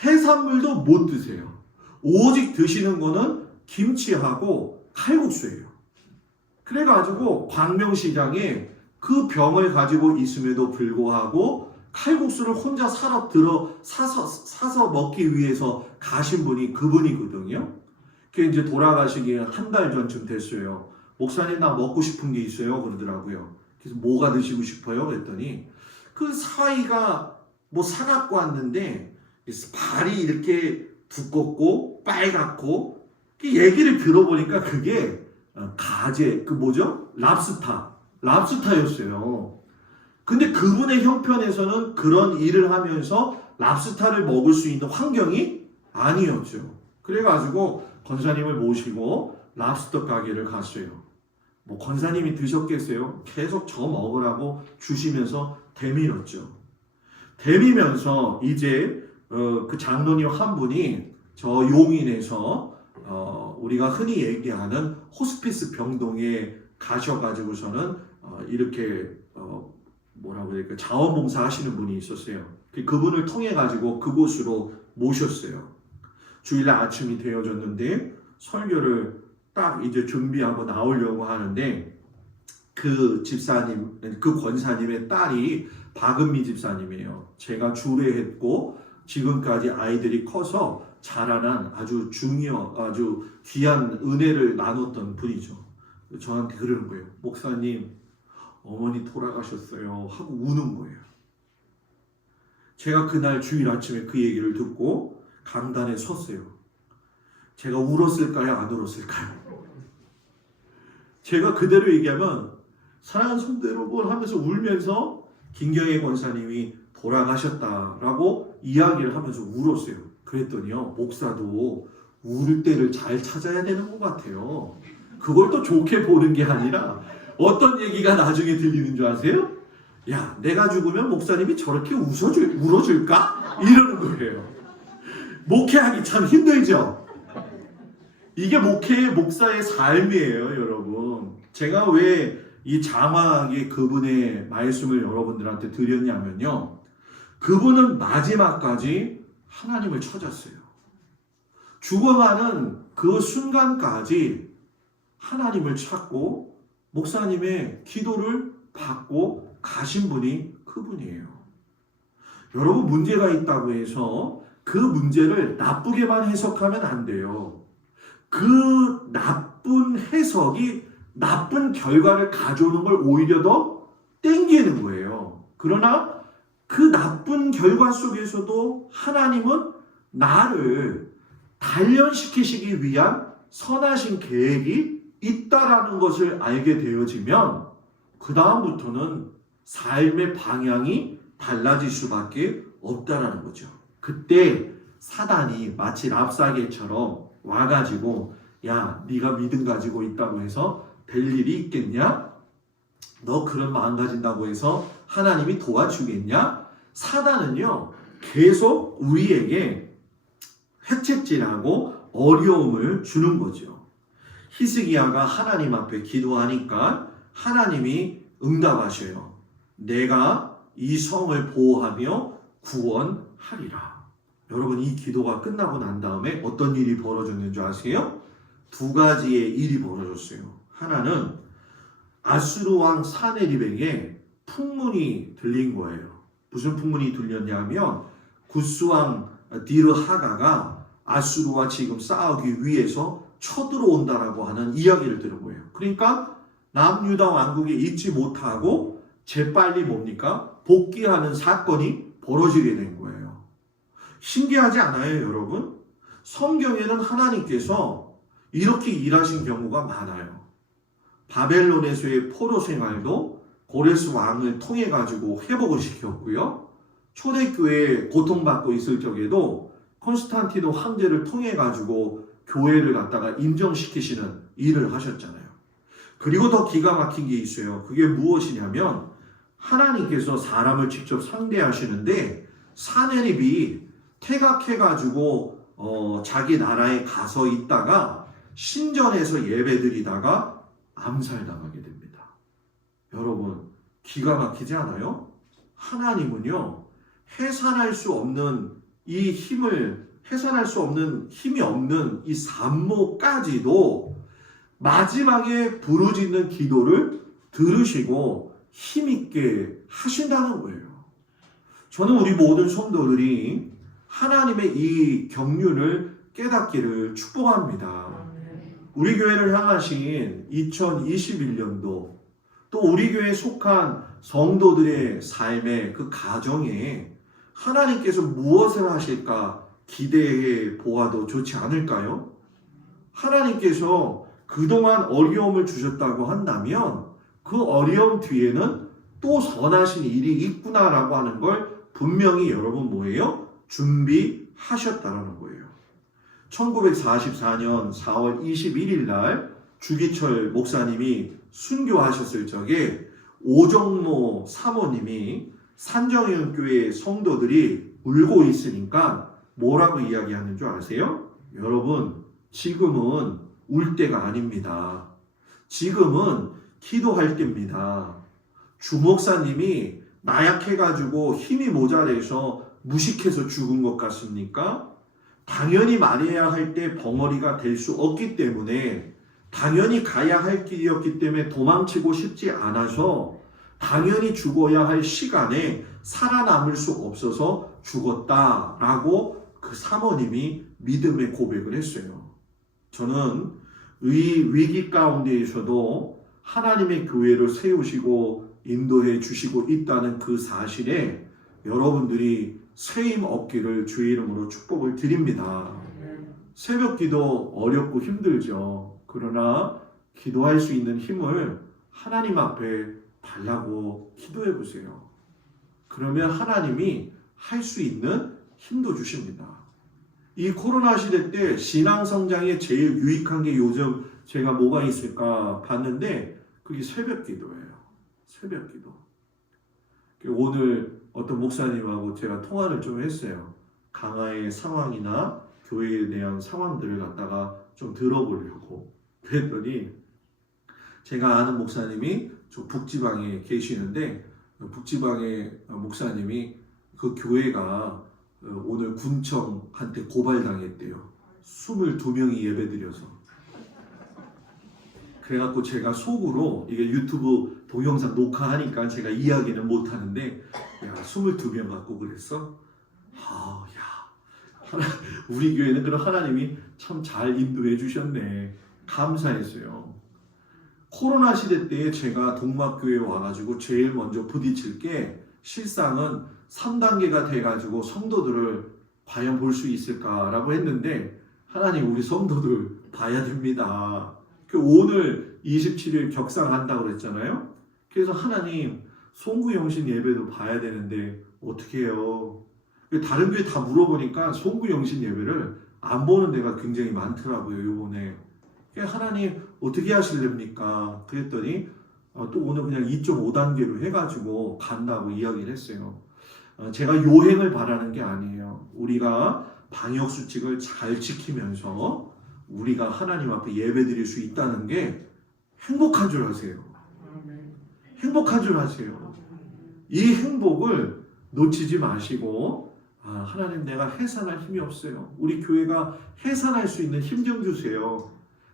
해산물도 못 드세요. 오직 드시는 거는 김치하고 칼국수예요. 그래가지고 광명시장에 그 병을 가지고 있음에도 불구하고 칼국수를 혼자 사서 먹기 위해서 가신 분이 그분이거든요. 그게 이제 돌아가시기 한 달 전쯤 됐어요. 목사님, 나 먹고 싶은 게 있어요, 그러더라고요. 그래서 뭐가 드시고 싶어요? 그랬더니 그 사이가 뭐 사갖고 왔는데 발이 이렇게 두껍고 빨갛고, 얘기를 들어보니까 그게 가재, 그 뭐죠? 랍스타였어요. 근데 그분의 형편에서는 그런 일을 하면서 랍스타를 먹을 수 있는 환경이 아니었죠. 그래가지고 권사님을 모시고 랍스터 가게를 갔어요. 뭐 권사님이 드셨겠어요? 계속 저 먹으라고 주시면서 대밀었죠. 대미면서 이제 그 장로님 한 분이 저 용인에서 우리가 흔히 얘기하는 호스피스 병동에 가셔가지고서는 이렇게 뭐라고 해야 될까, 자원봉사 하시는 분이 있었어요. 그분을 통해 가지고 그곳으로 모셨어요. 주일날 아침이 되어졌는데 설교를 딱 이제 준비하고 나오려고 하는데, 그 집사님, 그 권사님의 딸이 박은미 집사님이에요. 제가 주례했고 지금까지 아이들이 커서 자라난 아주 아주 귀한 은혜를 나눴던 분이죠. 저한테 그러는 거예요. 목사님, 어머니 돌아가셨어요 하고 우는 거예요. 제가 그날 주일 아침에 그 얘기를 듣고 강단에 섰어요. 제가 울었을까요? 안 울었을까요? 제가 그대로 얘기하면 사랑하는 성도 여러분 하면서 울면서 김경애 권사님이 돌아가셨다라고 이야기를 하면서 울었어요. 그랬더니요, 목사도 울을 때를 잘 찾아야 되는 것 같아요. 그걸 또 좋게 보는 게 아니라 어떤 얘기가 나중에 들리는 줄 아세요? 야, 내가 죽으면 목사님이 저렇게 울어줄까? 이러는 거예요. 목회하기 참 힘들죠? 이게 목사의 삶이에요, 여러분. 제가 왜 이 장황하게 그분의 말씀을 여러분들한테 드렸냐면요, 그분은 마지막까지 하나님을 찾았어요. 죽어가는 그 순간까지 하나님을 찾고 목사님의 기도를 받고 가신 분이 그분이에요. 여러분, 문제가 있다고 해서 그 문제를 나쁘게만 해석하면 안 돼요. 그 나쁜 해석이 나쁜 결과를 가져오는 걸 오히려 더 땡기는 거예요. 그러나 그 나쁜 결과 속에서도 하나님은 나를 단련시키시기 위한 선하신 계획이 있다라는 것을 알게 되어지면 그 다음부터는 삶의 방향이 달라질 수밖에 없다라는 거죠. 그때 사단이 마치 랍사개처럼 와가지고, 야, 네가 믿음 가지고 있다고 해서 될 일이 있겠냐? 너 그런 마음 가진다고 해서 하나님이 도와주겠냐? 사단은요, 계속 우리에게 획책질하고 어려움을 주는 거죠. 히스기야가 하나님 앞에 기도하니까 하나님이 응답하셔요. 내가 이 성을 보호하며 구원하리라. 여러분, 이 기도가 끝나고 난 다음에 어떤 일이 벌어졌는지 아세요? 두 가지의 일이 벌어졌어요. 하나는 아수르 왕 사네립에게 풍문이 들린 거예요. 무슨 풍문이 들렸냐면 구스 왕 디르하가가 아수르와 지금 싸우기 위해서 쳐들어온다라고 하는 이야기를 들은 거예요. 그러니까 남유다 왕국에 있지 못하고 재빨리 뭡니까? 복귀하는 사건이 벌어지게 된 거예요. 신기하지 않아요, 여러분? 성경에는 하나님께서 이렇게 일하신 경우가 많아요. 바벨론에서의 포로 생활도 고레스 왕을 통해 가지고 회복을 시켰고요. 초대교회에 고통받고 있을 적에도 콘스탄티노 황제를 통해 가지고 교회를 갖다가 인정시키시는 일을 하셨잖아요. 그리고 더 기가 막힌 게 있어요. 그게 무엇이냐면 하나님께서 사람을 직접 상대하시는데 사네립이 퇴각해가지고 자기 나라에 가서 있다가 신전에서 예배드리다가 암살당하게 됩니다. 여러분, 기가 막히지 않아요? 하나님은요, 해산할 수 없는 이 힘을, 해산할 수 없는 힘이 없는 이 산모까지도 마지막에 부르짖는 기도를 들으시고 힘있게 하신다는 거예요. 저는 우리 모든 성도들이 하나님의 이 경륜을 깨닫기를 축복합니다. 우리 교회를 향하신 2021년도 또 우리 교회에 속한 성도들의 삶의 그 가정에 하나님께서 무엇을 하실까 기대해 보아도 좋지 않을까요? 하나님께서 그동안 어려움을 주셨다고 한다면 그 어려움 뒤에는 또 선하신 일이 있구나라고 하는 걸 분명히 여러분 뭐예요? 준비하셨다라는 거예요. 1944년 4월 21일 날 주기철 목사님이 순교하셨을 적에 오정모 사모님이 산정현교회 성도들이 울고 있으니까 뭐라고 이야기하는 줄 아세요? 여러분, 지금은 울 때가 아닙니다. 지금은 기도할 때입니다. 주목사님이 나약해가지고 힘이 모자라서 무식해서 죽은 것 같습니까? 당연히 말해야 할 때 벙어리가 될 수 없기 때문에 당연히 가야 할 길이었기 때문에 도망치고 싶지 않아서 당연히 죽어야 할 시간에 살아남을 수 없어서 죽었다라고 그 사모님이 믿음의 고백을 했어요. 저는 이 위기 가운데에서도 하나님의 교회를 세우시고 인도해 주시고 있다는 그 사실에 여러분들이 쇠임 없기를 주의 이름으로 축복을 드립니다. 새벽 기도 어렵고 힘들죠. 그러나 기도할 수 있는 힘을 하나님 앞에 달라고 기도해 보세요. 그러면 하나님이 할 수 있는 힘도 주십니다. 이 코로나 시대 때 신앙 성장에 제일 유익한 게 요즘 제가 뭐가 있을까 봤는데 그게 새벽 기도예요. 새벽 기도. 오늘 어떤 목사님하고 제가 통화를 좀 했어요. 강화의 상황이나 교회에 대한 상황들을 갖다가 좀 들어보려고. 그랬더니 제가 아는 목사님이 저 북지방에 계시는데 북지방의 목사님이 그 교회가 오늘 군청한테 고발당했대요. 22명이 예배드려서. 그래갖고 제가 속으로 이게 유튜브 동영상 녹화하니까 제가 이야기는 못하는데 야 22명 갖고 그랬어? 우리 교회는 그런 하나님이 참 잘 인도해 주셨네. 감사했어요. 코로나 시대 때 제가 동막교회에 와가지고 제일 먼저 부딪힐 게 실상은 3단계가 돼가지고 성도들을 과연 볼 수 있을까라고 했는데 하나님 우리 성도들 봐야 됩니다. 오늘 27일 격상한다고 그랬잖아요. 그래서 하나님 송구영신 예배도 봐야 되는데 어떻게 해요? 다른 교회 다 물어보니까 송구영신 예배를 안 보는 데가 굉장히 많더라고요. 요번에. 하나님 어떻게 하실랍니까? 그랬더니 또 오늘 그냥 2.5단계로 해가지고 간다고 이야기를 했어요. 제가 요행을 바라는 게 아니에요. 우리가 방역수칙을 잘 지키면서 우리가 하나님 앞에 예배드릴 수 있다는 게 행복한 줄 아세요. 행복한 줄 아세요. 이 행복을 놓치지 마시고 하나님 내가 해산할 힘이 없어요. 우리 교회가 해산할 수 있는 힘 좀 주세요.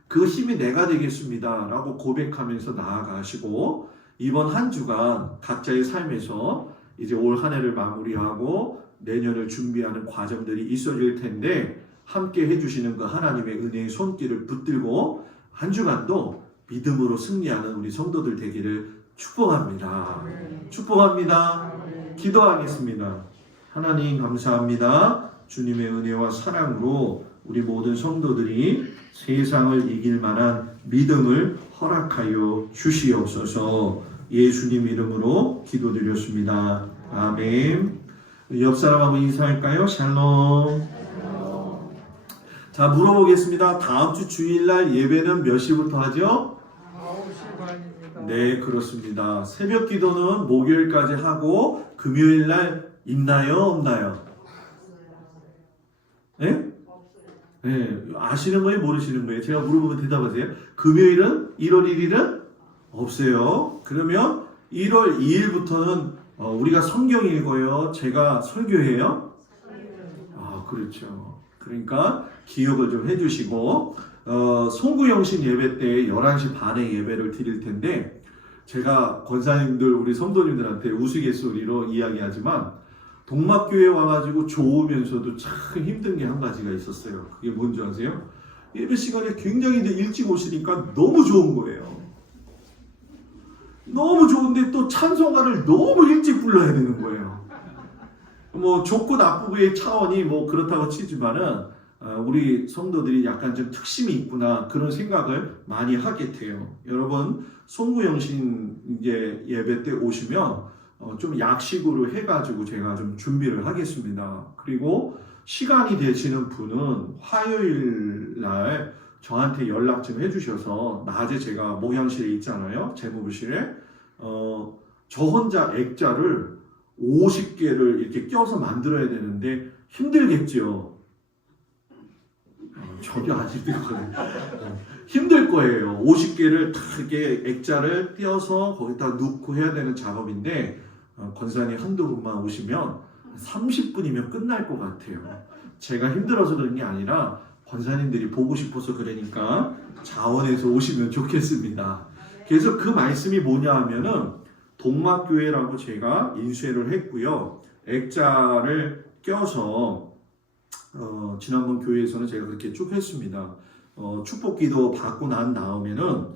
그 힘이 내가 되겠습니다 라고 고백하면서 나아가시고 이번 한 주간 각자의 삶에서 이제 올 한 해를 마무리하고 내년을 준비하는 과정들이 있어질 텐데 함께 해주시는 그 하나님의 은혜의 손길을 붙들고 한 주간도 믿음으로 승리하는 우리 성도들 되기를 축복합니다. 축복합니다. 기도하겠습니다. 하나님 감사합니다. 주님의 은혜와 사랑으로 우리 모든 성도들이 세상을 이길 만한 믿음을 허락하여 주시옵소서. 예수님 이름으로 기도드렸습니다. 아멘. 옆 사람하고 인사할까요? 샬롬. 자, 물어보겠습니다. 다음 주 주일날 예배는 몇 시부터 하죠? 9시 반입니다. 네, 그렇습니다. 새벽 기도는 목요일까지 하고 금요일날 있나요? 없나요? 네? 네, 아시는 거예요? 모르시는 거예요? 제가 물어보면 대답하세요. 금요일은 1월 1일은 없어요. 그러면 1월 2일부터는 우리가 성경 읽어요. 제가 설교해요. 그렇죠. 그러니까 기억을 좀 해주시고 송구영신 예배 때 11시 반에 예배를 드릴 텐데 제가 권사님들 우리 성도님들한테 우스갯소리로 이야기하지만 동막교회 와가지고 좋으면서도 참 힘든 게 한 가지가 있었어요. 그게 뭔지 아세요? 예배 시간에 굉장히 일찍 오시니까 너무 좋은 거예요. 너무 좋은데 또 찬송가를 너무 일찍 불러야 되는 거예요. 뭐 좋고 나쁘고의 차원이 뭐 그렇다고 치지만은 우리 성도들이 약간 좀 특심이 있구나 그런 생각을 많이 하게 돼요. 여러분 송구영신 이제 예배 때 오시면 좀 약식으로 해가지고 제가 좀 준비를 하겠습니다. 그리고 시간이 되시는 분은 화요일 날 저한테 연락 좀 해주셔서 낮에 제가 목양실에 있잖아요. 재무부실에 저 혼자 액자를 50개를 이렇게 껴서 만들어야 되는데 힘들겠죠. 저도 아직 힘들 거예요. 50개를 다 이렇게 액자를 띄어서 거기다 넣고 해야 되는 작업인데 권사님 한두 분만 오시면 30분이면 끝날 것 같아요. 제가 힘들어서 그런 게 아니라 권사님들이 보고 싶어서 그러니까 자원해서 오시면 좋겠습니다. 그래서 그 말씀이 뭐냐 하면은 동막교회라고 제가 인쇄를 했고요. 액자를 껴서 지난번 교회에서는 제가 그렇게 쭉 했습니다. 축복기도 받고 난 다음에는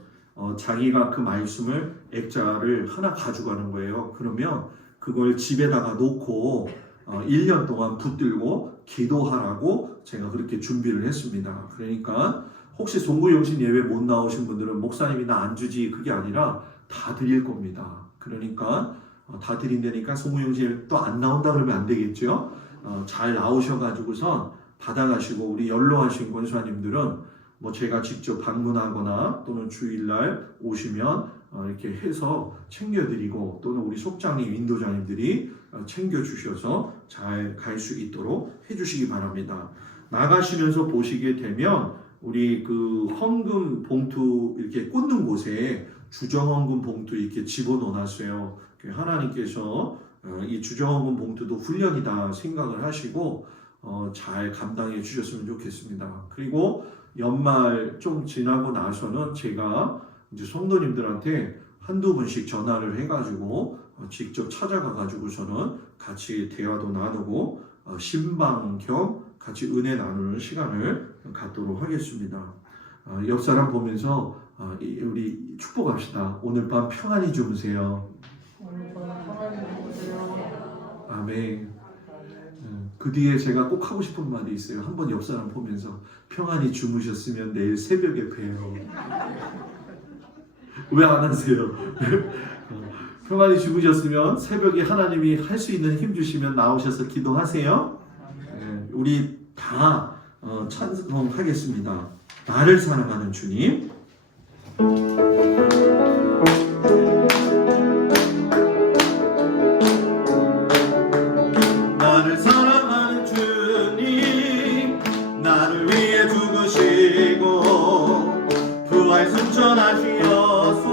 자기가 그 말씀을 액자를 하나 가져가는 거예요. 그러면 그걸 집에다가 놓고 1년 동안 붙들고 기도하라고 제가 그렇게 준비를 했습니다. 그러니까 혹시 송구영신 예배 못 나오신 분들은 목사님이 나 안 주지 그게 아니라 다 드릴 겁니다. 그러니까 다 드린다니까 송구영신 예배 또 안 나온다 그러면 안 되겠죠. 잘 나오셔가지고선 받아가시고 우리 연로하신 권사님들은 뭐 제가 직접 방문하거나 또는 주일날 오시면 이렇게 해서 챙겨드리고 또는 우리 속장님, 인도자님들이 챙겨주셔서 잘 갈 수 있도록 해주시기 바랍니다. 나가시면서 보시게 되면 우리 그 헌금 봉투 이렇게 꽂는 곳에 주정헌금 봉투 이렇게 집어넣어놨어요. 하나님께서 이 주정헌금 봉투도 훈련이다 생각을 하시고 잘 감당해 주셨으면 좋겠습니다. 그리고 연말 좀 지나고 나서는 제가 이제 성도님들한테 한두 번씩 전화를 해가지고 직접 찾아가 가지고서는 같이 대화도 나누고 신방 겸 같이 은혜 나누는 시간을 갖도록 하겠습니다. 옆 사람 보면서 우리 축복합시다. 오늘 밤 평안히 주무세요. 오늘 밤 평안히 주무세요. 아멘. 그 뒤에 제가 꼭 하고 싶은 말이 있어요. 한번 옆 사람 보면서 평안히 주무셨으면 내일 새벽에 봬요. 왜 안 하세요? 평안히 주무셨으면 새벽에 하나님이 할 수 있는 힘 주시면 나오셔서 기도하세요. 우리 다 찬송하겠습니다. 나를 사랑하는 주님. 나를 사랑하는 주님, 나를 위해 죽으시고 부활 승천하시어서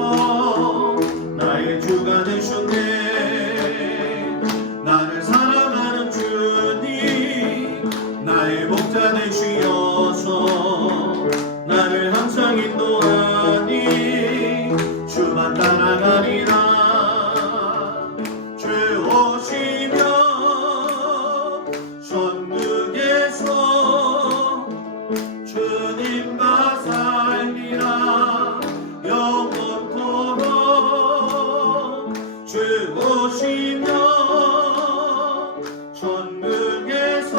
나의 주가 되셨네. 나를 사랑하는 주님, 나의 목자 되시어서 나를 항상 인도하니 주만 따라가리라. 주 오시면 천국에서 주님과 살리라. 영원토록 주 오시면 천국에서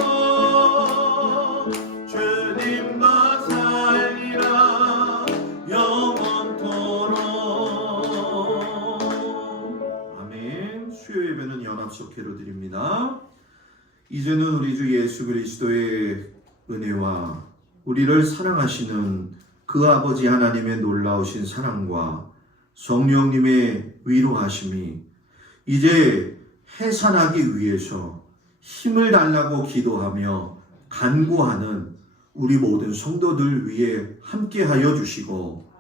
주님과 살리라. 영원토록. 아멘. 수요 예배는 연합속회로 드립니다. 이제는 우리 주 예수 그리스도의 은혜와 우리를 사랑하시는 그 아버지 하나님의 놀라우신 사랑과 성령님의 위로하심이 이제 해산하기 위해서 힘을 달라고 기도하며 간구하는 우리 모든 성도들 위해 함께하여 주시고,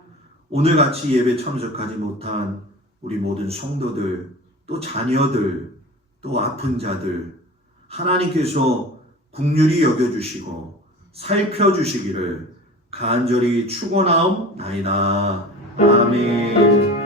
오늘같이 예배 참석하지 못한 우리 모든 성도들, 또 자녀들, 또 아픈 자들 하나님께서 긍휼히 여겨주시고 살펴주시기를 간절히 축원하옵나이다. 아멘.